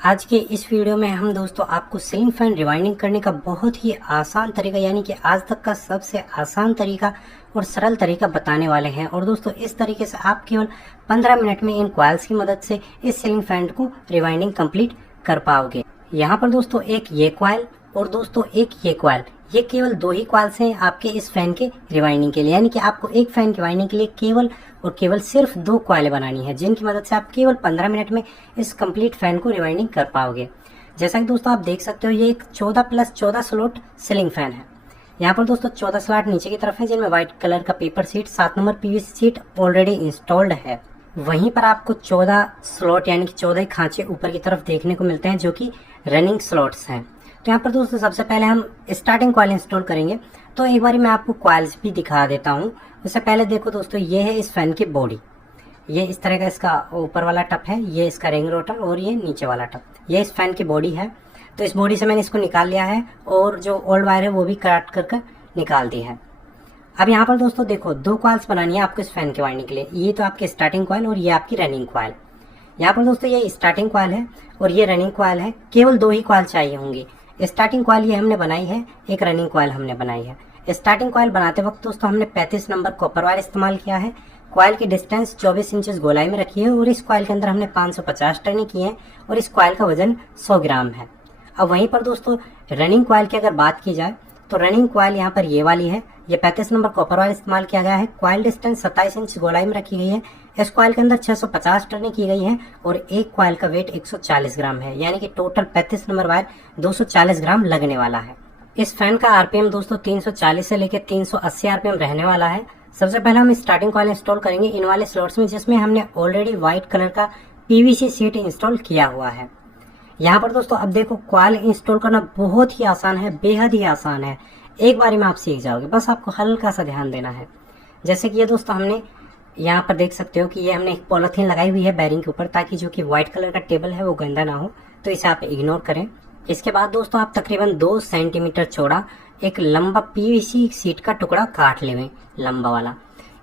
आज के इस वीडियो में हम दोस्तों आपको सीलिंग फैन रिवाइंडिंग करने का बहुत ही आसान तरीका यानी कि आज तक का सबसे आसान तरीका और सरल तरीका बताने वाले हैं। और दोस्तों इस तरीके से आप केवल 15 मिनट में इन कॉइल्स की मदद से इस सीलिंग फैन को रिवाइंडिंग कंप्लीट कर पाओगे। यहाँ पर दोस्तों एक ये कॉइल और दोस्तों एक ये कॉइल, ये केवल दो ही कॉइल्स हैं आपके इस फैन के रिवाइंडिंग के लिए। यानी कि आपको एक फैन की वाइंडिंग के लिए केवल और केवल सिर्फ दो कॉइल बनानी है, जिनकी मदद से आप केवल 15 मिनट में इस कंप्लीट फैन को रिवाइंडिंग कर पाओगे। जैसा कि दोस्तों आप देख सकते हो, ये एक 14+14 स्लॉट सीलिंग फैन है। यहाँ पर दोस्तों 14 स्लॉट नीचे की तरफ है, जिनमें व्हाइट कलर का paper sheet 7 number PVC seat already installed है। वहीं पर आपको 14 स्लॉट यानी कि 14 खांचे ऊपर की तरफ देखने को मिलते हैं, जो कि रनिंग स्लॉट्स हैं। तो यहाँ पर दोस्तों सबसे पहले हम स्टार्टिंग कॉइल इंस्टॉल करेंगे। तो एक बार मैं आपको कॉइल्स भी दिखा देता हूँ। उससे पहले देखो दोस्तों, ये है इस फैन की बॉडी। ये इस तरह का इसका ऊपर वाला टप है, ये इसका रिंग रोटर और ये नीचे वाला टप, ये इस फैन की बॉडी है। तो इस बॉडी से मैंने इसको निकाल लिया है और जो ओल्ड वायर है वो भी काट कर निकाल दी है। अब यहाँ पर दोस्तों देखो, दो कॉइल्स बनानी है आपको इस फैन के वाइंडिंग के लिए। ये तो आपकी स्टार्टिंग कॉइल और ये आपकी रनिंग कॉइल। यहाँ पर दोस्तों ये स्टार्टिंग कॉइल है और ये रनिंग कॉइल है। केवल दो ही कॉइल चाहिए होंगी। स्टार्टिंग कॉइल ये हमने बनाई है, एक रनिंग कॉइल हमने बनाई है। स्टार्टिंग कॉइल बनाते वक्त दोस्तों हमने 35 नंबर कॉपर वायर इस्तेमाल किया है। कॉइल की डिस्टेंस 24 इंचेस गोलाई में रखी है और इस कॉइल के अंदर हमने 550 टर्न की है और इस कॉइल का वजन 100 ग्राम है। अब वहीं पर दोस्तों रनिंग कॉइल की अगर बात की जाए तो रनिंग कॉइल यहाँ पर ये वाली है। ये 35 नंबर कॉपर वायर इस्तेमाल किया गया है। कॉइल डिस्टेंस 27 इंच गोलाई में रखी गई है। इस कॉइल के अंदर 650 टर्न की गई है और एक कॉइल का वेट 140 ग्राम है, यानी कि टोटल 35 नंबर वायर 240 ग्राम लगने वाला है। इस फैन का आरपीएम दोस्तों 340 से लेकर 380 आरपीएम रहने वाला है। सबसे पहले हम स्टार्टिंग कॉइल इंस्टॉल करेंगे इन वाले स्लॉट्स में, जिसमें हमने ऑलरेडी व्हाइट कलर का पीवीसी सीट इंस्टॉल किया हुआ है। यहाँ पर दोस्तों अब देखो, कॉइल इंस्टॉल करना बहुत ही आसान है, बेहद ही आसान है। एक बारी में आप सीख जाओगे, बस आपको हल्का सा ध्यान देना है। जैसे कि ये दोस्तों हमने यहाँ पर देख सकते हो कि ये हमने एक पॉलिथीन लगाई हुई है बैरिंग के ऊपर, ताकि जो कि व्हाइट कलर का टेबल है वो गंदा ना हो, तो इसे आप इग्नोर करें। इसके बाद दोस्तों आप तकरीबन 2 सेंटीमीटर चौड़ा एक लंबा पीवीसी सीट का टुकड़ा काट लें, लंबा वाला।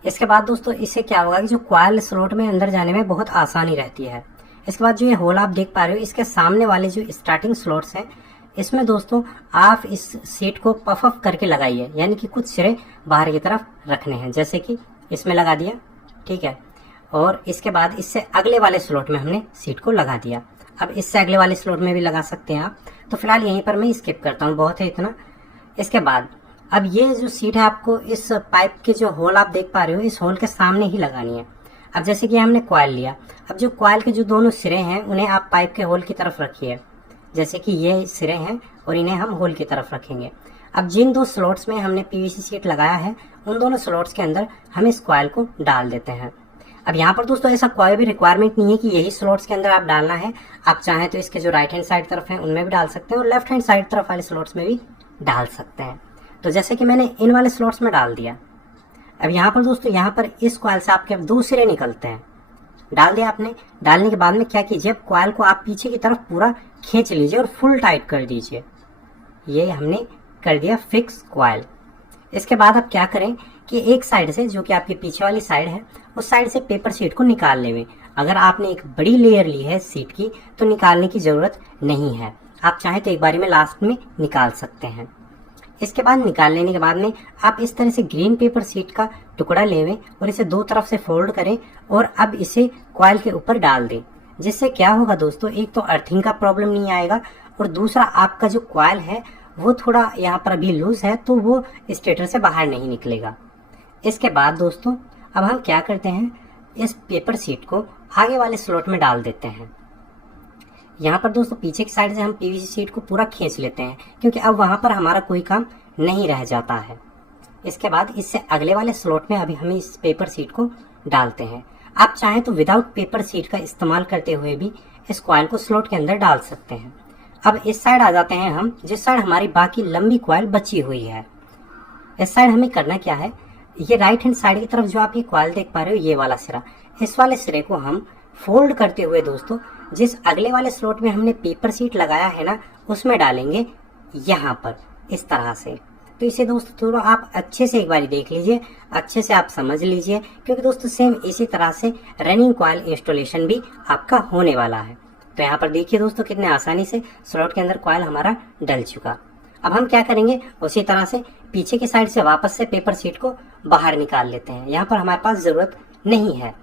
इसके बाद दोस्तों इससे क्या होगा कि जो कॉइल स्लॉट में अंदर जाने में बहुत आसानी रहती है। इसके बाद जो ये होल आप देख पा रहे हो, इसके सामने वाले जो स्टार्टिंग स्लॉट्स हैं, इसमें दोस्तों आप इस सीट को पफ अप करके लगाइए, यानी कि कुछ सिरे बाहर की तरफ रखने हैं। जैसे कि इसमें लगा दिया, ठीक है। और इसके बाद इससे अगले वाले स्लॉट में हमने सीट को लगा दिया। अब इससे अगले वाले स्लॉट में भी लगा सकते हैं आप, तो फिलहाल यहीं पर मैं स्किप करता हूँ, बहुत है इतना। इसके बाद अब ये जो सीट है आपको इस पाइप के जो होल आप देख पा रहे हो, इस होल के सामने ही लगानी है। अब जैसे कि हमने कॉइल लिया, अब जो कॉइल के जो दोनों सिरे हैं उन्हें आप पाइप के होल की तरफ रखिए। जैसे कि ये सिरे हैं और इन्हें हम होल की तरफ रखेंगे। अब जिन दो स्लॉट्स में हमने पीवीसी सीट लगाया है, उन दोनों स्लॉट्स के अंदर हम इस कॉइल को डाल देते हैं। अब यहाँ पर दोस्तों ऐसा कोई भी रिक्वायरमेंट नहीं है कि यही स्लॉट्स के अंदर आप डालना है। आप चाहें तो इसके जो राइट हैंड साइड तरफ है उनमें भी डाल सकते हैं और लेफ्ट हैंड साइड तरफ वाले स्लॉट्स में भी डाल सकते हैं। तो जैसे कि मैंने इन वाले स्लॉट्स में डाल दिया। अब यहाँ पर दोस्तों, यहाँ पर इस कॉइल से आपके दो सिरे निकलते हैं। डाल दिया आपने। डालने के बाद में क्या कीजिए, कॉइल को आप पीछे की तरफ पूरा खींच लीजिए और फुल टाइट कर दीजिए। ये हमने कर दिया फिक्स कॉइल। इसके बाद आप क्या करें कि एक साइड से, जो कि आपकी पीछे वाली साइड है, उस साइड से पेपर सीट को निकाल लें। अगर आपने एक बड़ी लेयर ली है सीट की तो निकालने की जरूरत नहीं है, आप चाहे तो एक बारी में लास्ट में निकाल सकते हैं। इसके बाद निकाल लेने के बाद में आप इस तरह से ग्रीन पेपर सीट का टुकड़ा लेवें और इसे दो तरफ से फोल्ड करें और अब इसे कॉइल के ऊपर डाल दें। जिससे क्या होगा दोस्तों, एक तो अर्थिंग का प्रॉब्लम नहीं आएगा और दूसरा आपका जो कॉइल है वो थोड़ा यहाँ पर अभी लूज है, तो वो स्टेटर से बाहर नहीं निकलेगा। इसके बाद दोस्तों अब हम क्या करते हैं, इस पेपर सीट को आगे वाले स्लॉट में डाल देते हैं। यहाँ पर दोस्तों पीछे की साइड से हम पीवीसी सीट को पूरा खींच लेते हैं, क्योंकि अब वहां पर हमारा कोई काम नहीं रह जाता है। इसके बाद इससे अगले वाले स्लॉट में अभी हम इस पेपर सीट को डालते हैं। आप चाहें तो विदाउट पेपर सीट का इस्तेमाल करते हुए भी इस कॉइल को स्लॉट के अंदर डाल सकते हैं। अब इस साइड आ जाते हैं हम, जिस साइड हमारी बाकी लंबी कॉइल बची हुई है। इस साइड हमें करना क्या है, ये राइट हैंड साइड की तरफ जो आप ये कॉइल देख पा रहे हो, ये वाला सिरा, इस वाले सिरे को हम फोल्ड करते हुए दोस्तों जिस अगले वाले स्लॉट में हमने पेपर सीट लगाया है ना, उसमें डालेंगे यहाँ पर इस तरह से। तो इसे दोस्तों थोड़ा आप अच्छे से एक बार देख लीजिए, अच्छे से आप समझ लीजिए, क्योंकि दोस्तों सेम इसी तरह से रनिंग कॉइल इंस्टॉलेशन भी आपका होने वाला है। तो यहाँ पर देखिए दोस्तों कितने आसानी से स्लॉट के अंदर कॉइल हमारा डल चुका। अब हम क्या करेंगे, उसी तरह से पीछे की साइड से वापस से पेपर शीट को बाहर निकाल लेते हैं। यहाँ पर हमारे पास जरूरत नहीं है।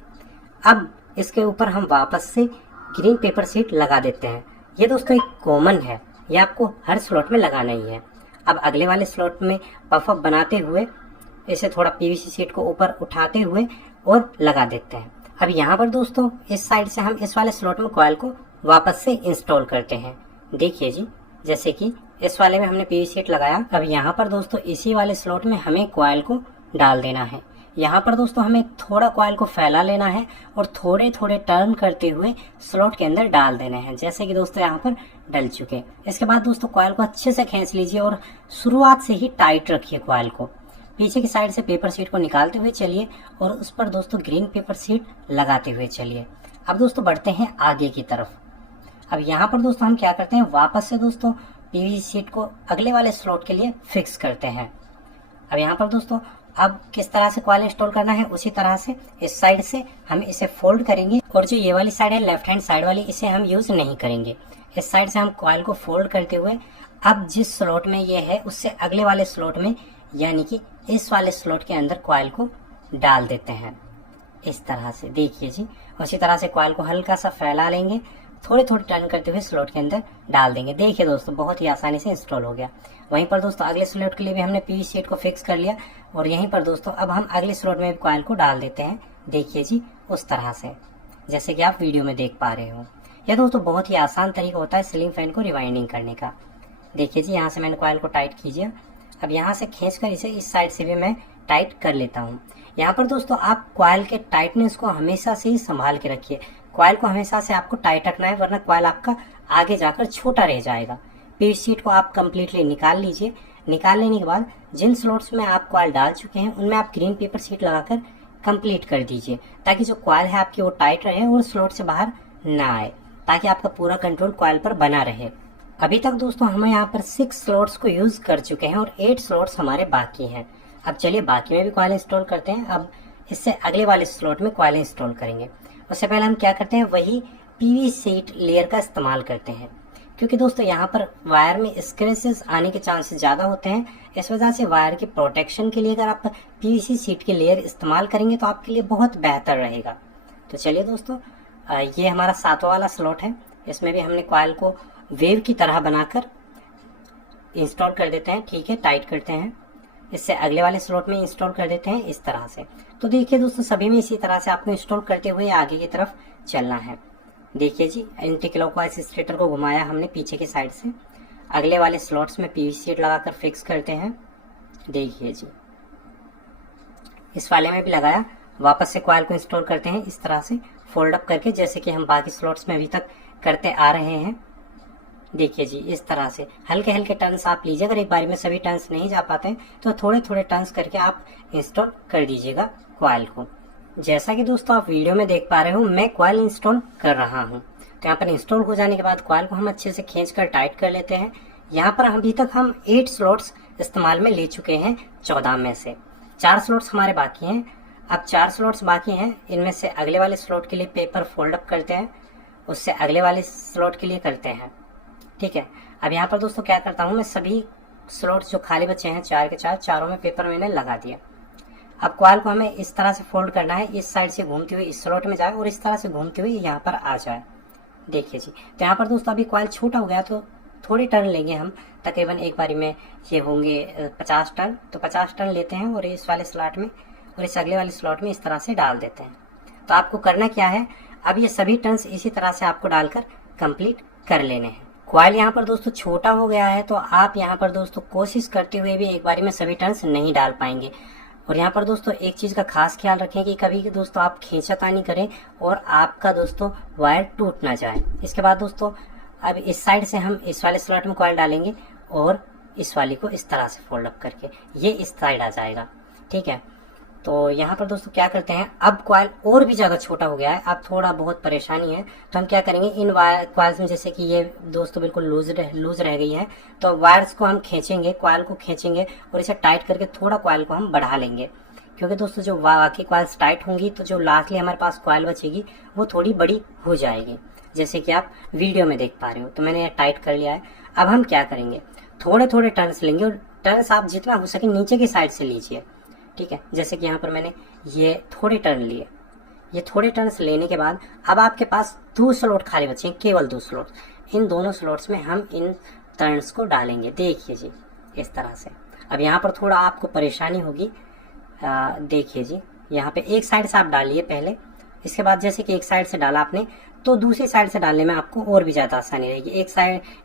अब इसके ऊपर हम वापस से ग्रीन पेपर शीट लगा देते हैं। ये दोस्तों एक कॉमन है, ये आपको हर स्लॉट में लगाना ही है। अब अगले वाले स्लॉट में पफअप बनाते हुए इसे थोड़ा पीवीसी शीट को ऊपर उठाते हुए और लगा देते हैं। अब यहाँ पर दोस्तों इस साइड से हम इस वाले स्लॉट में कॉइल को वापस से इंस्टॉल करते हैं। देखिए जी, जैसे कि इस वाले में हमने पीवीसी शीट लगाया। अब यहाँ पर दोस्तों इसी वाले स्लॉट में हमें कॉइल को डाल देना है। यहाँ पर दोस्तों हमें थोड़ा कॉइल को फैला लेना है और थोड़े थोड़े टर्न करते हुए स्लॉट के अंदर डाल देने हैं, जैसे कि दोस्तों यहाँ पर डल चुके। इसके बाद दोस्तों कॉइल को अच्छे से खींच लीजिए और शुरुआत से ही टाइट रखिए कॉइल को। पीछे की साइड से पेपर शीट को निकालते हुए चलिए और उस पर दोस्तों ग्रीन पेपर शीट लगाते हुए चलिए। अब दोस्तों बढ़ते हैं आगे की तरफ। अब यहाँ पर दोस्तों हम क्या करते हैं, वापस से दोस्तों पीवीसी शीट को अगले वाले स्लॉट के लिए फिक्स करते हैं। अब यहाँ पर दोस्तों अब किस तरह से कॉइल इंस्टॉल करना है, उसी तरह से इस साइड से हम इसे फोल्ड करेंगे और जो ये वाली साइड है लेफ्ट हैंड साइड वाली, इसे हम यूज नहीं करेंगे। इस साइड से हम कॉइल को फोल्ड करते हुए अब जिस स्लॉट में ये है उससे अगले वाले स्लॉट में, यानी कि इस वाले स्लॉट के अंदर कॉइल को डाल देते हैं इस तरह से। देखिए जी, उसी तरह से कॉइल को हल्का सा फैला लेंगे, थोड़े थोड़े टर्न करते हुए स्लॉट के अंदर डाल देंगे। देखिए दोस्तों बहुत ही आसानी से इंस्टॉल हो गया। वहीं पर दोस्तों अगले स्लॉट के लिए भी हमने पीवीसी शीट को फिक्स कर लिया और यहीं पर दोस्तों अब हम अगले स्लॉट में भी कॉइल को डाल देते हैं। देखिए जी, उस तरह से जैसे कि आप वीडियो में देख पा रहे हो। यह दोस्तों बहुत ही आसान तरीका होता है सीलिंग फैन को रिवाइंडिंग करने का। देखिए जी, यहाँ से मैंने कॉइल को टाइट कीजिए। अब यहाँ से खींचकर इसे इस साइड से भी मैं टाइट कर लेता हूँ। यहाँ पर दोस्तों आप कॉइल के टाइटनेस को हमेशा से ही संभाल के रखिए। कॉइल को हमेशा से आपको टाइट रखना है, वरना कॉइल आपका आगे जाकर छोटा रह जाएगा। पीवीसी शीट को आप कंप्लीटली निकाल लीजिए। निकाल लेने के बाद जिन स्लॉट्स में आप कॉइल डाल चुके हैं उनमें आप ग्रीन पेपर शीट लगाकर कंप्लीट कर दीजिए, ताकि जो कॉइल है आपकी वो टाइट रहे और स्लॉट से बाहर ना आए, ताकि आपका पूरा कंट्रोल कॉइल पर बना रहे। अभी तक दोस्तों हम यहाँ पर 6 स्लॉट्स को यूज कर चुके हैं और 8 स्लॉट्स हमारे बाकी हैं। अब चलिए बाकी में भी कॉइल इंस्टॉल करते हैं। अब इससे अगले वाले स्लॉट में कॉइल इंस्टॉल करेंगे। उससे पहले हम क्या करते हैं, वही पीवीसी शीट लेयर का इस्तेमाल करते हैं, क्योंकि दोस्तों यहाँ पर वायर में स्क्रैचेस आने के चांसेस ज़्यादा होते हैं। इस वजह से वायर की प्रोटेक्शन के लिए अगर आप पीवीसी शीट की लेयर इस्तेमाल करेंगे तो आपके लिए बहुत बेहतर रहेगा। तो चलिए दोस्तों, ये हमारा 7वां वाला स्लॉट है। इसमें भी हमने कॉइल को वेव की तरह बनाकर इंस्टॉल कर देते हैं। ठीक है, टाइट करते हैं। इससे अगले वाले स्लॉट में इंस्टॉल कर देते हैं इस तरह से। तो देखिए दोस्तों, सभी में इसी तरह से आपको इंस्टॉल करते हुए आगे की तरफ चलना है। देखिए जी, एंटी क्लॉकवाइज स्टेटर को घुमाया हमने पीछे की साइड से। अगले वाले स्लॉट्स में पीवीसी शीट लगाकर फिक्स करते हैं। देखिए जी, इस वाले में भी लगाया। वापस से कॉइल को इंस्टॉल करते हैं इस तरह से फोल्ड अप करके, जैसे कि हम बाकी स्लॉट्स में अभी तक करते आ रहे हैं। देखिए जी, इस तरह से हल्के हल्के टर्न्स आप लीजिए। अगर एक बारी में सभी टर्न्स नहीं जा पाते हैं तो थोड़े थोड़े टर्न्स करके आप इंस्टॉल कर दीजिएगा कॉइल को। जैसा कि दोस्तों आप वीडियो में देख पा रहे हो, मैं कॉइल इंस्टॉल कर रहा हूँ। तो यहाँ पर इंस्टॉल हो जाने के बाद कॉइल को हम अच्छे से खींचकर टाइट कर लेते हैं। यहाँ पर अभी तक हम 8 स्लॉट्स इस्तेमाल में ले चुके हैं 14 में से। 4 स्लॉट्स हमारे बाकी हैं। अब 4 स्लॉट्स बाकी हैं, इनमें से अगले वाले स्लॉट के लिए पेपर फोल्ड अप करते हैं, उससे अगले वाले स्लॉट के लिए करते हैं। ठीक है, अब यहाँ पर दोस्तों क्या करता हूँ, मैं सभी स्लॉट्स जो खाली बचे हैं 4 के 4, चारों में पेपर मैंने लगा दिया। अब कॉइल को हमें इस तरह से फोल्ड करना है, इस साइड से घूमते हुए इस स्लॉट में जाए और इस तरह से घूमते हुए यहाँ पर आ जाए। देखिए जी, तो यहाँ पर दोस्तों अभी कॉइल छोटा हो गया तो थोड़ी टर्न लेंगे हम। तकरीबन एक बारी में ये होंगे 50 टर्न। तो 50 टर्न लेते हैं और इस वाले स्लॉट में और इस अगले वाले स्लॉट में इस तरह से डाल देते हैं। तो आपको करना क्या है, अब ये सभी टर्न्स इसी तरह से आपको डालकर कंप्लीट कर लेने हैं। कॉइल यहाँ पर दोस्तों छोटा हो गया है, तो आप यहाँ पर दोस्तों कोशिश करते हुए भी एक बारी में सभी टर्न्स नहीं डाल पाएंगे। और यहाँ पर दोस्तों एक चीज़ का खास ख्याल रखें कि कभी दोस्तों आप खींचातानी करें और आपका दोस्तों वायर टूट ना जाए। इसके बाद दोस्तों अब इस साइड से हम इस वाले स्लॉट में कॉइल डालेंगे और इस वाली को इस तरह से फोल्ड अप करके ये इस साइड आ जाएगा। ठीक है, तो यहाँ पर दोस्तों क्या करते हैं, अब कॉइल और भी ज़्यादा छोटा हो गया है, अब थोड़ा बहुत परेशानी है। तो हम क्या करेंगे, इन कॉइल्स में जैसे कि ये दोस्तों बिल्कुल लूज रह गई है, तो वायर्स को हम खींचेंगे, कॉइल को खींचेंगे और इसे टाइट करके थोड़ा कॉइल को हम बढ़ा लेंगे। क्योंकि दोस्तों जो बाकी कॉइल्स टाइट होंगी तो जो लास्टली हमारे पास कॉइल बचेगी वो थोड़ी बड़ी हो जाएगी। जैसे कि आप वीडियो में देख पा रहे हो। तो मैंने ये टाइट कर लिया है। अब हम क्या करेंगे, थोड़े थोड़े टर्न्स लेंगे और टर्न्स आप जितना हो सके नीचे की साइड से लीजिए, ठीक है। जैसे कि यहाँ पर मैंने ये थोड़े टर्न लिए। ये थोड़े टर्न्स लेने के बाद अब आपके पास 2 स्लॉट खाली बचे हैं, केवल 2 स्लॉट। इन दोनों स्लॉट्स में हम इन टर्न्स को डालेंगे, देखिए जी इस तरह से। अब यहाँ पर थोड़ा आपको परेशानी होगी, देखिए जी यहाँ पे एक साइड से आप डालिए पहले, इसके बाद जैसे कि एक साइड से डाला आपने तो दूसरी साइड से डालने में आपको और भी ज़्यादा आसानी रहेगी।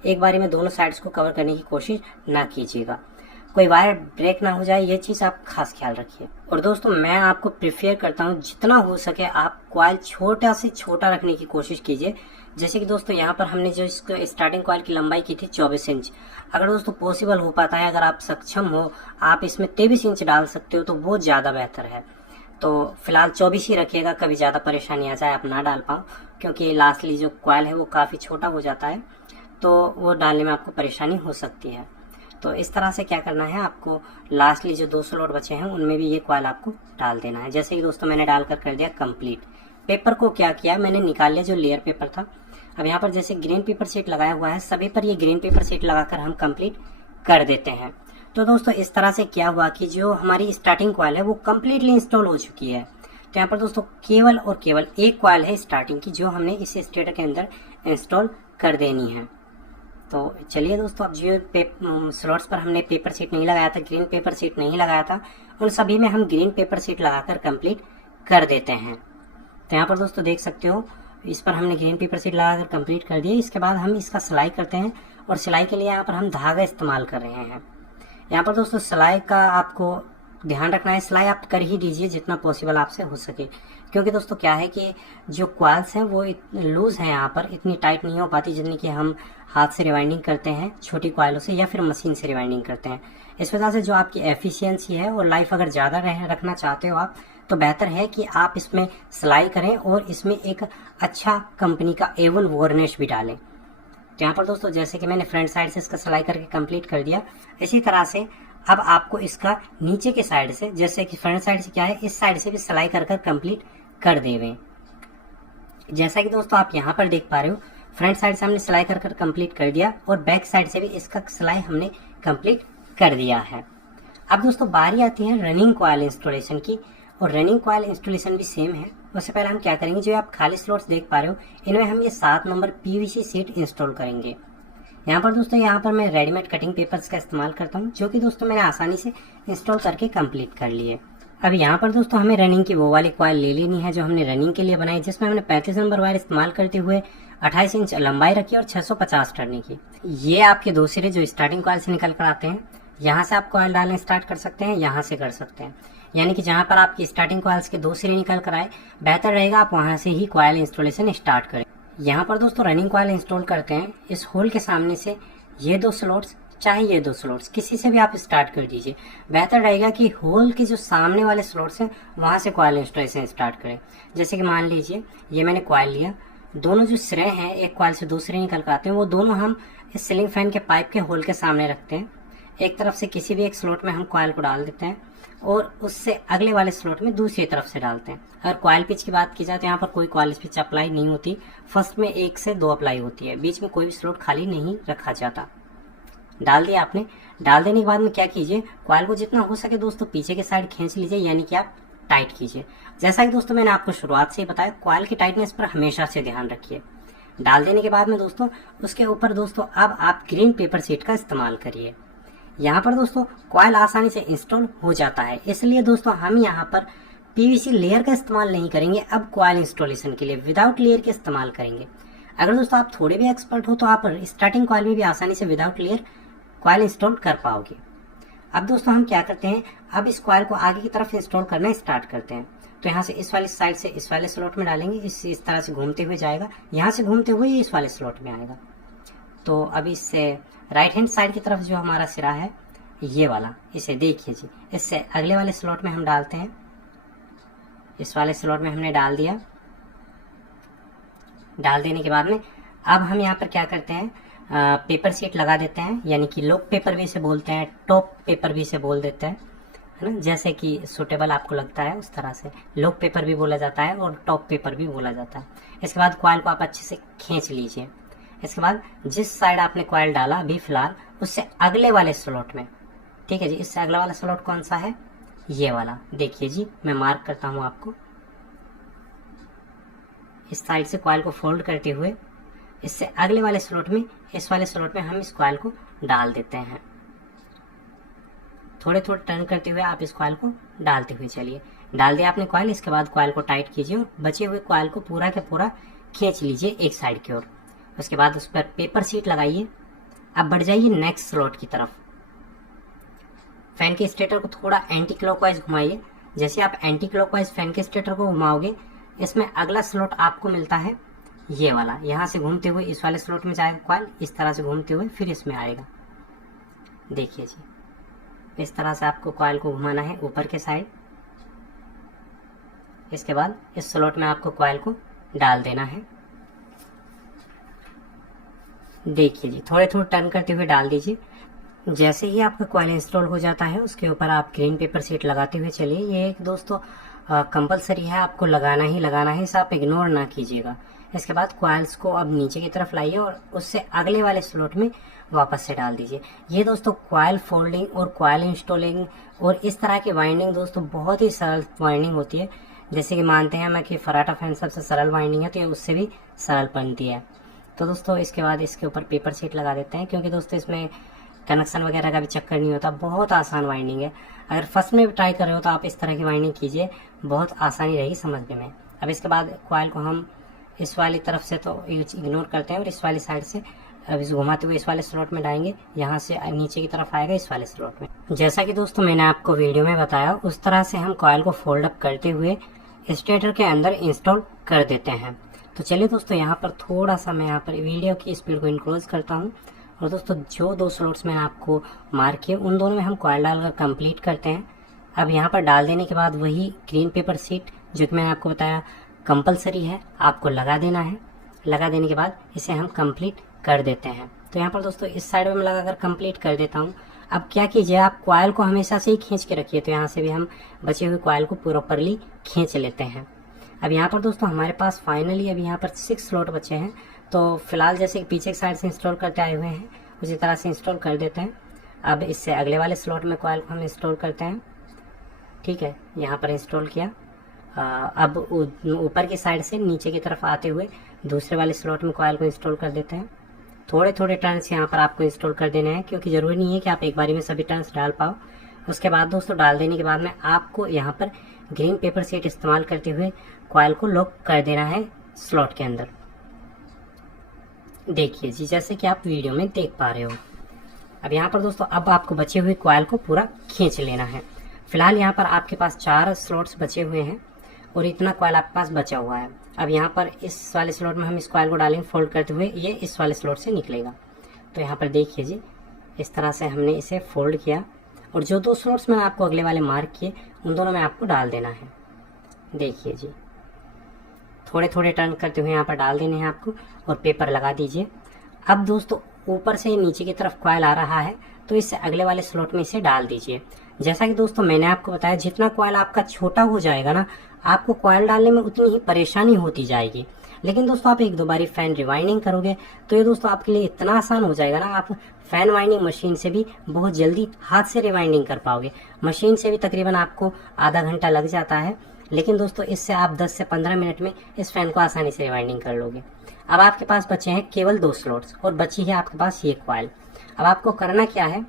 एक बारी में दोनों साइड्स को कवर करने की कोशिश ना कीजिएगा, कोई वायर ब्रेक ना हो जाए, ये चीज़ आप खास ख्याल रखिए। और दोस्तों मैं आपको प्रेफर करता हूँ जितना हो सके आप कॉइल छोटा से छोटा रखने की कोशिश कीजिए। जैसे कि दोस्तों यहाँ पर हमने जो इसको स्टार्टिंग कॉइल की लंबाई की थी 24 इंच। अगर दोस्तों पॉसिबल हो पाता है, अगर आप सक्षम हो, आप इसमें 23 इंच डाल सकते हो तो वो ज़्यादा बेहतर है। तो फिलहाल 24 ही रखिएगा, कभी ज़्यादा परेशानी आ जाए आप ना डाल पाओ, क्योंकि लास्टली जो कॉइल है वो काफ़ी छोटा हो जाता है तो वो डालने में आपको परेशानी हो सकती है। तो इस तरह से क्या करना है, आपको लास्टली जो 2 स्लॉट बचे हैं उनमें भी ये कॉइल आपको डाल देना है। जैसे कि दोस्तों मैंने डालकर कर दिया कंप्लीट। पेपर को क्या किया, मैंने निकाल लिया जो लेयर पेपर था। अब यहाँ पर जैसे ग्रीन पेपर शीट लगाया हुआ है, सभी पर ये ग्रीन पेपर शीट लगाकर हम कंप्लीट कर देते हैं। तो दोस्तों इस तरह से क्या हुआ कि जो हमारी स्टार्टिंग कॉइल है वो कम्प्लीटली इंस्टॉल हो चुकी है। तो यहाँ पर दोस्तों केवल और केवल एक कॉइल है स्टार्टिंग की, जो हमने इस स्टेटर के अंदर इंस्टॉल कर देनी है। तो चलिए दोस्तों, अब जो स्लॉट्स पर हमने पेपर शीट नहीं लगाया था, ग्रीन पेपर शीट नहीं लगाया था, उन सभी में हम ग्रीन पेपर शीट लगाकर कंप्लीट कर देते हैं। तो यहाँ पर दोस्तों देख सकते हो, इस पर हमने ग्रीन पेपर शीट लगाकर कंप्लीट कर दिया। इसके बाद हम इसका सिलाई करते हैं, और सिलाई के लिए यहाँ पर हम धागा इस्तेमाल कर रहे हैं। यहाँ पर दोस्तों सिलाई का आपको ध्यान रखना है, सिलाई आप कर ही दीजिए जितना पॉसिबल आपसे हो सके, क्योंकि दोस्तों क्या है कि जो कॉइल्स हैं वो लूज हैं, यहाँ पर इतनी टाइट नहीं हो पाती जितनी कि हम हाथ से रिवाइंडिंग करते हैं छोटी कॉइलों से, या फिर मशीन से रिवाइंडिंग करते हैं। इस वजह से जो आपकी एफिशिएंसी है और लाइफ अगर ज़्यादा रखना चाहते हो आप, तो बेहतर है कि आप इसमें सिलाई करें और इसमें एक अच्छा कंपनी का A1 वार्निश भी डालें। तो यहाँ पर दोस्तों जैसे कि मैंने फ्रंट साइड से इसका सिलाई करके कंप्लीट कर दिया, इसी तरह से अब आपको इसका नीचे के साइड से, जैसे कि फ्रंट साइड से क्या है, इस साइड से भी सिलाई कर कंप्लीट कर देवें। जैसा कि दोस्तों आप यहाँ पर देख पा रहे हो, फ्रंट साइड से हमने सिलाई कर कंप्लीट कर दिया और बैक साइड से भी इसका सिलाई हमने कंप्लीट कर दिया है। अब दोस्तों बारी आती है रनिंग कॉइल इंस्टॉलेशन की, और रनिंग कॉइल इंस्टॉलेशन भी सेम है। उससे पहले हम क्या करेंगे, जो आप खाली स्लॉट्स देख पा रहे हो, इनमें हम ये 7 नंबर PVC शीट इंस्टॉल करेंगे। यहाँ पर दोस्तों मैं रेडीमेड कटिंग पेपर्स का इस्तेमाल करता हूँ, जो कि दोस्तों मैंने आसानी से इंस्टॉल करके कंप्लीट कर लिए। अब यहाँ पर दोस्तों हमें रनिंग की वो वाली कॉइल ले लेनी है जो हमने रनिंग के लिए बनाई, जिसमें हमने 35 नंबर वायर इस्तेमाल करते हुए 28 इंच लंबाई रखी और 650 टर्न की। ये आपके 2 सिरे जो स्टार्टिंग कॉइल से निकल कर आते हैं, यहाँ से आप कॉइल डालना स्टार्ट कर सकते हैं, यहाँ से कर सकते हैं। यानी कि जहाँ पर आपकी स्टार्टिंग कॉइल्स के 2 सिरे निकल कर आए, बेहतर रहेगा आप वहाँ से ही कॉइल इंस्टॉलेशन स्टार्ट करें। यहाँ पर दोस्तों रनिंग कॉइल इंस्टॉल करते हैं, इस होल के सामने से ये 2 स्लॉट्स, चाहे ये 2 स्लॉट्स, किसी से भी आप स्टार्ट कर दीजिए। बेहतर रहेगा कि होल के जो सामने वाले स्लॉट्स हैं वहाँ से कॉइल इंस्टॉलेशन स्टार्ट करें। जैसे कि मान लीजिए ये मैंने कॉइल लिया, दोनों जो सिरे हैं एक कॉइल से 2 सिरे निकल कर आते हैं, वो दोनों हम इस सीलिंग फैन के पाइप के होल के सामने रखते हैं। एक तरफ से किसी भी एक स्लॉट में हम कॉइल को डाल देते हैं और उससे अगले वाले स्लॉट में दूसरी तरफ से डालते हैं। अगर कॉइल पिच की बात की जाए तो यहाँ पर कोई कॉइल पिच अप्लाई नहीं होती, फर्स्ट में 1 से 2 अप्लाई होती है, बीच में कोई भी स्लॉट खाली नहीं रखा जाता। डाल दिया आपने, डाल देने के बाद में क्या कीजिए, कॉइल को जितना हो सके दोस्तों पीछे के साइड खींच लीजिए, यानी कि आप टाइट कीजिए। जैसा कि दोस्तों मैंने आपको शुरुआत से ही बताया, कॉइल की टाइटनेस पर हमेशा से ध्यान रखिए। डाल देने के बाद में दोस्तों उसके ऊपर दोस्तों अब आप ग्रीन पेपर शीट का इस्तेमाल करिए। यहाँ पर दोस्तों कॉइल आसानी से इंस्टॉल हो जाता है, इसलिए दोस्तों हम यहाँ पर PVC लेयर का इस्तेमाल नहीं करेंगे। अब कॉइल इंस्टॉलेशन के लिए विदाउट लेयर के इस्तेमाल करेंगे। अगर दोस्तों आप थोड़े भी एक्सपर्ट हो तो आप स्टार्टिंग कॉइल में भी आसानी से विदाउट लेयर कॉइल इंस्टॉल कर पाओगे। अब दोस्तों हम क्या करते हैं, अब इस कॉइल को आगे की तरफ इंस्टॉल करना स्टार्ट करते हैं। तो यहाँ से इस वाली साइड से इस वाले स्लॉट में डालेंगे, इस तरह से घूमते हुए जाएगा, यहाँ से घूमते हुए इस वाले स्लॉट में आएगा। तो अब इससे राइट हैंड साइड की तरफ जो हमारा सिरा है ये वाला, इसे देखिए जी, इससे अगले वाले स्लॉट में हम डालते हैं। इस वाले स्लॉट में हमने डाल दिया। डाल देने के बाद में अब हम यहाँ पर क्या करते हैं, पेपर शीट लगा देते हैं, यानी कि लॉक पेपर भी इसे बोलते हैं, टॉप पेपर भी इसे बोल देते हैं। है ना, जैसे कि सूटेबल आपको लगता है उस तरह से। लॉक पेपर भी बोला जाता है और टॉप पेपर भी बोला जाता है। इसके बाद कॉइल को आप अच्छे से खींच लीजिए। इसके बाद जिस साइड आपने कॉइल डाला अभी फिलहाल, उससे अगले वाले स्लॉट में, ठीक है जी, इससे अगला वाला स्लॉट कौन सा है, ये वाला। देखिए जी, मैं मार्क करता हूँ आपको। इस साइड से कॉइल को फोल्ड करते हुए इससे अगले वाले स्लॉट में, इस वाले स्लॉट में हम इस कॉइल को डाल देते हैं। थोड़े थोड़े टर्न करते हुए आप इस कॉइल को डालते हुए चलिए। डाल दिया आपने कॉइल। इसके बाद कॉइल को टाइट कीजिए और बचे हुए कॉइल को पूरा के पूरा खींच लीजिए एक साइड की ओर। उसके बाद उस पर पेपर शीट लगाइए। अब बढ़ जाइए नेक्स्ट स्लॉट की तरफ। फैन के स्टेटर को थोड़ा एंटी क्लॉकवाइज घुमाइए। जैसे आप एंटी क्लॉकवाइज फैन के स्टेटर को घुमाओगे, इसमें अगला स्लॉट आपको मिलता है ये वाला। यहाँ से घूमते हुए इस वाले स्लॉट में जाएगा कॉइल, इस तरह से घूमते हुए फिर इसमें आएगा। देखिए जी, इस तरह से आपको कॉइल को घुमाना है ऊपर के साइड। इसके बाद इस स्लॉट में आपको कॉइल को डाल देना है। देखिए जी, थोड़े थोड़े टर्न करते हुए डाल दीजिए। जैसे ही आपका कॉइल इंस्टॉल हो जाता है, उसके ऊपर आप ग्रीन पेपर शीट लगाते हुए चलिए। ये एक दोस्तों कंपलसरी है, आपको लगाना ही लगाना है, इसे आप इग्नोर ना कीजिएगा। इसके बाद कॉइल्स को अब नीचे की तरफ लाइए और उससे अगले वाले स्लॉट में वापस से डाल दीजिए। ये दोस्तों कॉइल फोल्डिंग और कॉइल इंस्टॉलिंग और इस तरह की वाइंडिंग दोस्तों बहुत ही सरल वाइंडिंग होती है। जैसे कि मानते हैं मैं कि फराटा फैन सबसे सरल वाइंडिंग है, तो ये उससे भी सरल बनती है। तो दोस्तों इसके बाद इसके ऊपर पेपर शीट लगा देते हैं, क्योंकि दोस्तों इसमें कनेक्शन वगैरह का भी चक्कर नहीं होता। बहुत आसान वाइंडिंग है। अगर फर्स्ट में भी ट्राई कर रहे हो तो आप इस तरह की वाइंडिंग कीजिए, बहुत आसानी रहेगी समझने में। अब इसके बाद कॉइल को हम इस वाली तरफ से तो इग्नोर करते हैं और इस वाली साइड से अब इस घुमाते हुए इस वाले स्लॉट में डालेंगे। यहाँ से नीचे की तरफ आएगा इस वाले स्लॉट में। जैसा कि दोस्तों मैंने आपको वीडियो में बताया, उस तरह से हम कॉइल को फोल्ड अप करते हुए स्टेटर के अंदर इंस्टॉल कर देते हैं। तो चलिए दोस्तों, यहाँ पर थोड़ा सा मैं यहाँ पर वीडियो की स्पीड को इंक्रीज करता हूँ। और दोस्तों जो दो स्लॉट्स मैंने आपको मार्क किए, उन दोनों में हम कॉइल डालकर कंप्लीट करते हैं। अब यहाँ पर डाल देने के बाद वही ग्रीन पेपर शीट जो कि मैंने आपको बताया कंपलसरी है, आपको लगा देना है। लगा देने के बाद इसे हम कंप्लीट कर देते हैं। तो यहाँ पर दोस्तों इस साइड में मैं लगाकर कंप्लीट कर देता हूँ। अब क्या कीजिए, आप कॉइल को हमेशा से ही खींच के रखिए। तो यहाँ से भी हम बचे हुए कॉइल को प्रॉपरली खींच लेते हैं। अब यहाँ पर दोस्तों हमारे पास फाइनली अभी यहाँ पर 6 स्लॉट बचे हैं। तो फिलहाल जैसे पीछे की साइड से इंस्टॉल करते आए हुए हैं, उसी तरह से इंस्टॉल कर देते हैं। अब इससे अगले वाले स्लॉट में कॉइल को हम इंस्टॉल करते हैं। ठीक है, यहाँ पर इंस्टॉल किया। अब ऊपर की साइड से नीचे की तरफ आते हुए दूसरे वाले स्लॉट में कॉइल को इंस्टॉल कर देते हैं। थोड़े थोड़े टर्न्स यहाँ पर आपको इंस्टॉल कर देने हैं, क्योंकि ज़रूरी नहीं है कि आप एक बारी में सभी टर्न्स डाल पाओ। उसके बाद दोस्तों डाल देने के बाद में आपको यहाँ पर ग्रीन पेपर शीट इस्तेमाल करते हुए कॉइल को लॉक कर देना है स्लॉट के अंदर। देखिए जी, जैसे कि आप वीडियो में देख पा रहे हो। अब यहाँ पर दोस्तों अब आपको बचे हुए कॉइल को पूरा खींच लेना है। फिलहाल यहाँ पर आपके पास 4 स्लॉट्स बचे हुए हैं और इतना कॉइल आपके पास बचा हुआ है। अब यहाँ पर इस वाले स्लॉट में हम इस कॉइल को डालेंगे फोल्ड करते हुए, ये इस वाले स्लॉट से निकलेगा। तो यहाँ पर देखिए जी, इस तरह से हमने इसे फोल्ड किया और जो 2 स्लॉट्स मैंने आपको अगले वाले मार्क किए, उन दोनों में आपको डाल देना है। देखिए जी, थोड़े थोड़े टर्न करते हुए यहाँ पर डाल देने हैं आपको और पेपर लगा दीजिए। अब दोस्तों ऊपर से नीचे की तरफ कॉइल आ रहा है, तो इससे अगले वाले स्लॉट में इसे डाल दीजिए। जैसा कि दोस्तों मैंने आपको बताया, जितना कॉइल आपका छोटा हो जाएगा ना, आपको कॉइल डालने में उतनी ही परेशानी होती जाएगी। लेकिन दोस्तों आप 1-2 बारी फैन रिवाइंडिंग करोगे तो ये दोस्तों आपके लिए इतना आसान हो जाएगा ना, आप फैन वाइंडिंग मशीन से भी बहुत जल्दी हाथ से रिवाइंडिंग कर पाओगे। मशीन से भी तकरीबन आपको आधा घंटा लग जाता है, लेकिन दोस्तों इससे आप 10 से 15 मिनट में इस फैन को आसानी से रिवाइंडिंग कर लोगे। अब आपके पास बचे हैं केवल 2 स्लॉट्स और बची है आपके पास ये कॉइल। अब आपको करना क्या है,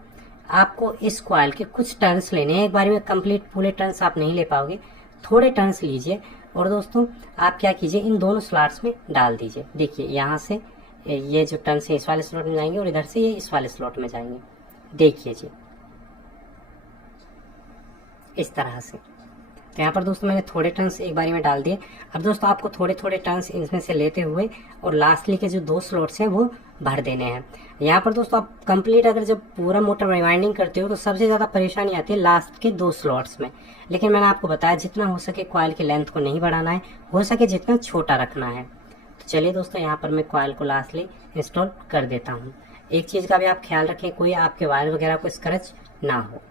आपको इस कॉइल के कुछ टर्न्स लेने हैं। एक बार में कंप्लीट पूरे टर्न्स आप नहीं ले पाओगे, थोड़े टर्न्स लीजिए और दोस्तों आप क्या कीजिए, इन दोनों स्लॉट्स में डाल दीजिए। देखिए यहाँ से ये जो टर्न्स है इस वाले स्लॉट में जाएंगे और इधर से ये इस वाले स्लॉट में जाएंगे। देखिए जी, इस तरह से। तो यहाँ पर दोस्तों मैंने थोड़े टर्न्स एक बारी में डाल दिए। अब दोस्तों आपको थोड़े थोड़े टर्न्स इसमें से लेते हुए और लास्टली के जो 2 स्लॉट्स हैं वो भर देने हैं। यहाँ पर दोस्तों आप कंप्लीट अगर जब पूरा मोटर रिवाइंडिंग करते हो तो सबसे ज़्यादा परेशानी आती है लास्ट के 2 स्लॉट्स में। लेकिन मैंने आपको बताया जितना हो सके कॉइल की लेंथ को नहीं बढ़ाना है, हो सके जितना छोटा रखना है। तो चलिए दोस्तों, यहाँ पर मैं कॉइल को लास्टली इंस्टॉल कर देता हूँ। एक चीज़ का भी आप ख्याल रखें, कोई आपके वायर वगैरह को स्क्रैच ना हो।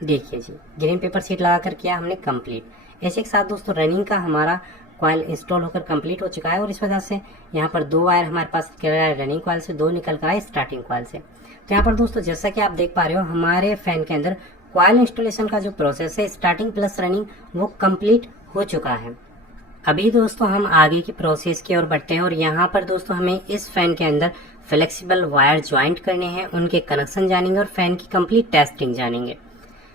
देखिए जी, ग्रीन पेपर शीट लगा कर किया हमने कंप्लीट। ऐसे के साथ दोस्तों रनिंग का हमारा कॉइल इंस्टॉल होकर कंप्लीट हो चुका है और इस वजह से यहाँ पर 2 वायर हमारे पास निकल रहा है रनिंग कॉइल से, 2 निकल कर आए स्टार्टिंग कॉइल से। तो यहाँ पर दोस्तों जैसा कि आप देख पा रहे हो हमारे फैन के अंदर कॉइल इंस्टॉलेशन का जो प्रोसेस है स्टार्टिंग प्लस रनिंग वो कंप्लीट हो चुका है। अभी दोस्तों हम आगे की प्रोसेस की ओर बढ़ते हैं और यहाँ पर दोस्तों हमें इस फैन के अंदर फ्लेक्सिबल वायर ज्वाइंट करने हैं, उनके कनेक्शन जानेंगे और फैन की कंप्लीट टेस्टिंग जानेंगे।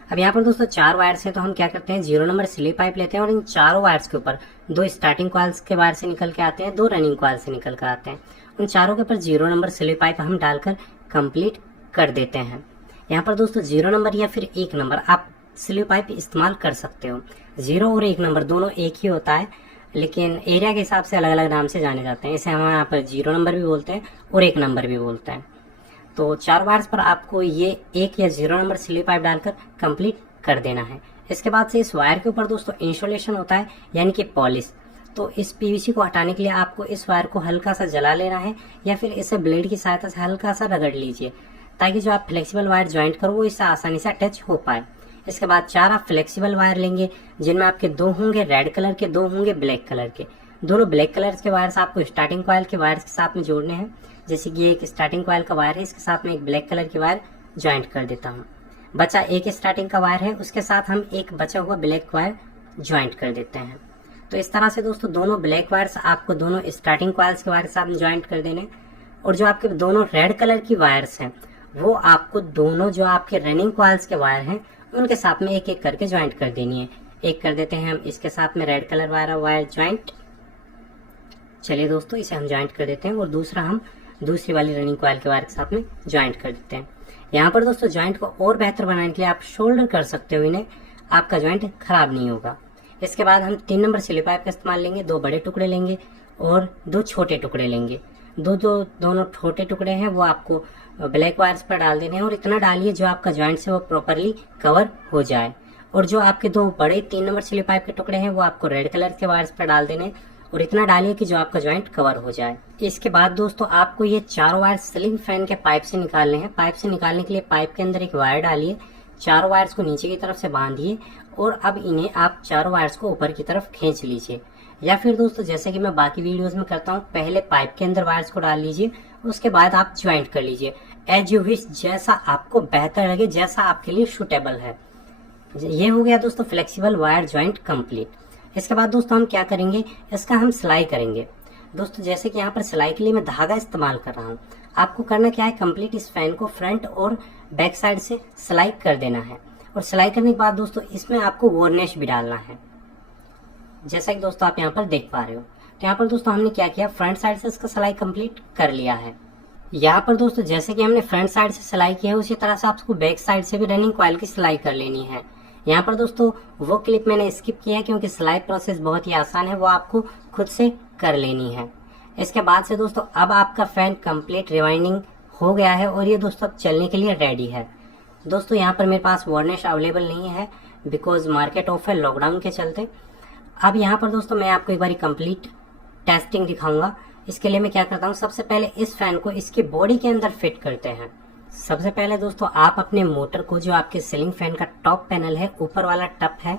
अब यहाँ पर दोस्तों 4 वायर्स हैं तो हम क्या करते हैं 0 नंबर स्लिप पाइप लेते हैं और इन चारों वायर्स के ऊपर 2 स्टार्टिंग कॉइल्स के वायर से निकल के आते हैं, 2 रनिंग कॉइल से निकल कर आते हैं। उन चारों के ऊपर 0 नंबर स्लिप पाइप हम डालकर कंप्लीट कर देते हैं। यहाँ पर दोस्तों 0 नंबर या फिर 1 नंबर आप स्लिप पाइप इस्तेमाल कर सकते हो। 0 और 1 नंबर दोनों एक ही होता है, लेकिन एरिया के हिसाब से अलग अलग नाम से जाने जाते हैं। इसे हम यहाँ पर 0 नंबर भी बोलते हैं और 1 नंबर भी बोलते हैं। तो 4 वायर्स पर आपको ये 1 या 0 नंबर स्लिप पाइप डालकर कंप्लीट कर देना है। इसके बाद से इस वायर के ऊपर दोस्तों इंसुलेशन होता है यानी कि पॉलिश। तो इस पीवीसी को हटाने के लिए आपको इस वायर को हल्का सा जला लेना है या फिर इसे ब्लेड की सहायता से हल्का सा रगड़ लीजिए ताकि जो आप फ्लेक्सिबल वायर ज्वाइंट करो वो इससे आसानी से अटैच हो पाए। इसके बाद 4 आप फ्लेक्सिबल वायर लेंगे जिनमें आपके 2 होंगे रेड कलर के, 2 होंगे ब्लैक कलर के। दोनों ब्लैक कलर के वायर्स आपको स्टार्टिंग कॉइल के वायर के साथ में जोड़ने हैं। जैसे कि एक स्टार्टिंग कॉइल का वायर है, इसके साथ में एक ब्लैक कलर की वायर ज्वाइंट कर देता हूँ। बचा एक स्टार्टिंग का वायर है, उसके साथ हम एक बचा हुआ ब्लैक वायर ज्वाइंट कर देते हैं। तो इस तरह से दोस्तों दोनों ब्लैक वायर्स आपको दोनों स्टार्टिंग कॉइल्स के वायर के साथ ज्वाइंट कर देने और जो आपके दोनों रेड कलर की वायर्स हैं वो आपको दोनों जो आपके रनिंग कॉइल्स के वायर हैं उनके साथ में एक एक करके ज्वाइंट कर देनी है। एक कर देते हैं हम इसके साथ में रेड कलर वायर ज्वाइंट। चलिए दोस्तों इसे हम ज्वाइंट कर देते हैं और दूसरा हम दूसरी वाली रनिंग कॉइल के वायर के साथ में ज्वाइंट कर देते हैं। यहाँ पर दोस्तों ज्वाइंट को और बेहतर बनाने के लिए आप शोल्डर कर सकते हो इन्हें, आपका ज्वाइंट खराब नहीं होगा। इसके बाद हम 3 नंबर स्लिप पाइप का इस्तेमाल लेंगे, 2 बड़े टुकड़े लेंगे और 2 छोटे टुकड़े लेंगे। दोनों छोटे टुकड़े हैं वो आपको ब्लैक वायर्स पर डाल देने हैं और इतना डालिए जो आपका ज्वाइंट से वो प्रॉपरली कवर हो जाए। और जो आपके 2 बड़े 3 नंबर स्लिप पाइप के टुकड़े हैं वो आपको रेड कलर के वायर्स पर डाल देने और इतना डालिए कि जो आपका ज्वाइंट कवर हो जाए। इसके बाद दोस्तों आपको ये 4 वायर सीलिंग फैन के पाइप से निकालने हैं। पाइप से निकालने के लिए पाइप के अंदर एक वायर डालिए, 4 वायर्स को नीचे की तरफ से बांधिए और अब इन्हें आप 4 वायर्स को ऊपर की तरफ खींच लीजिए। या फिर दोस्तों जैसे कि मैं बाकी वीडियोस में करता हूँ, पहले पाइप के अंदर वायर्स को डाल लीजिए, उसके बाद आप ज्वाइंट कर लीजिए एज यू विश, जैसा आपको बेहतर लगे, जैसा आपके लिए सूटेबल है। ये हो गया दोस्तों फ्लेक्सिबल वायर ज्वाइंट कंप्लीट। इसके बाद दोस्तों हम क्या करेंगे, इसका हम सिलाई करेंगे। दोस्तों जैसे कि यहाँ पर सिलाई के लिए मैं धागा इस्तेमाल कर रहा हूँ, आपको करना क्या है कंप्लीट इस फैन को फ्रंट और बैक साइड से सिलाई कर देना है। और सिलाई करने के बाद दोस्तों इसमें आपको वार्निश भी डालना है, जैसा कि दोस्तों आप यहाँ पर देख पा रहे हो। तो यहाँ पर दोस्तों हमने क्या किया, फ्रंट साइड से इसका सिलाई कंप्लीट कर लिया है। यहाँ पर दोस्तों जैसे कि हमने फ्रंट साइड से सिलाई की है उसी तरह से आपको बैक साइड से भी रनिंग कॉइल की सिलाई कर लेनी है। यहाँ पर दोस्तों वो क्लिप मैंने स्किप किया है क्योंकि सिलाई प्रोसेस बहुत ही आसान है, वो आपको खुद से कर लेनी है। इसके बाद से दोस्तों अब आपका फैन कंप्लीट रिवाइंडिंग हो गया है और ये दोस्तों अब चलने के लिए रेडी है। दोस्तों यहाँ पर मेरे पास वार्निश अवेलेबल नहीं है बिकॉज मार्केट ऑफ है लॉकडाउन के चलते। अब यहाँ पर दोस्तों मैं आपको एक बार कंप्लीट टेस्टिंग दिखाऊंगा। इसके लिए मैं क्या करता हूँ, सबसे पहले इस फैन को इसकी बॉडी के अंदर फिट करते हैं। सबसे पहले दोस्तों आप अपने मोटर को जो आपके सीलिंग फैन का टॉप पैनल है, ऊपर वाला टप है,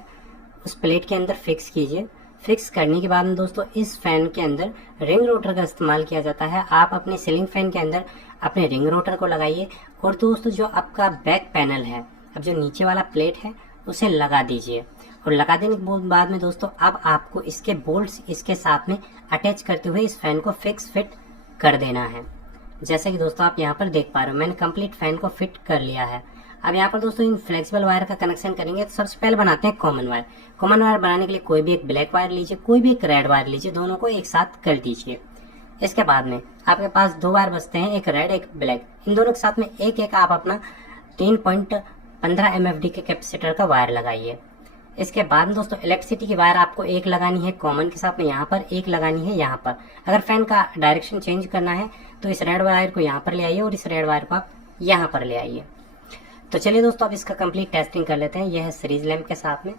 उस प्लेट के अंदर फिक्स कीजिए। फिक्स करने के बाद में दोस्तों इस फैन के अंदर रिंग रोटर का इस्तेमाल किया जाता है। आप अपने सीलिंग फैन के अंदर अपने रिंग रोटर को लगाइए और दोस्तों जो आपका बैक पैनल है, अब जो नीचे वाला प्लेट है उसे लगा दीजिए। और लगा देने के बाद में दोस्तों अब आपको इसके बोल्ट्स इसके साथ में अटैच करते हुए इस फैन को फिक्स फिट कर देना है। जैसे कि दोस्तों आप यहाँ पर देख पा रहे हो मैंने कंप्लीट फैन को फिट कर लिया है। अब यहाँ पर दोस्तों इन फ्लेक्सिबल वायर का कनेक्शन करेंगे। तो सबसे पहले बनाते हैं कॉमन वायर। कॉमन वायर बनाने के लिए कोई भी एक ब्लैक वायर लीजिए, कोई भी एक रेड वायर लीजिए, दोनों को एक साथ कर दीजिए। इसके बाद में आपके पास 2 वायर बचते हैं, एक रेड एक ब्लैक। इन दोनों के साथ में एक एक आप अपना 3.15 MFD के कैपेसिटर का वायर लगाइए। इसके बाद में दोस्तों इलेक्ट्रिसिटी की वायर आपको एक लगानी है कॉमन के साथ में, यहाँ पर एक लगानी है यहाँ पर। अगर फैन का डायरेक्शन चेंज करना है तो इस रेड वायर को यहाँ पर ले आइए और इस रेड वायर को आप यहाँ पर ले आइए। तो चलिए दोस्तों अब इसका कंप्लीट टेस्टिंग कर लेते हैं। यह है सीरीज लैंप के साथ में।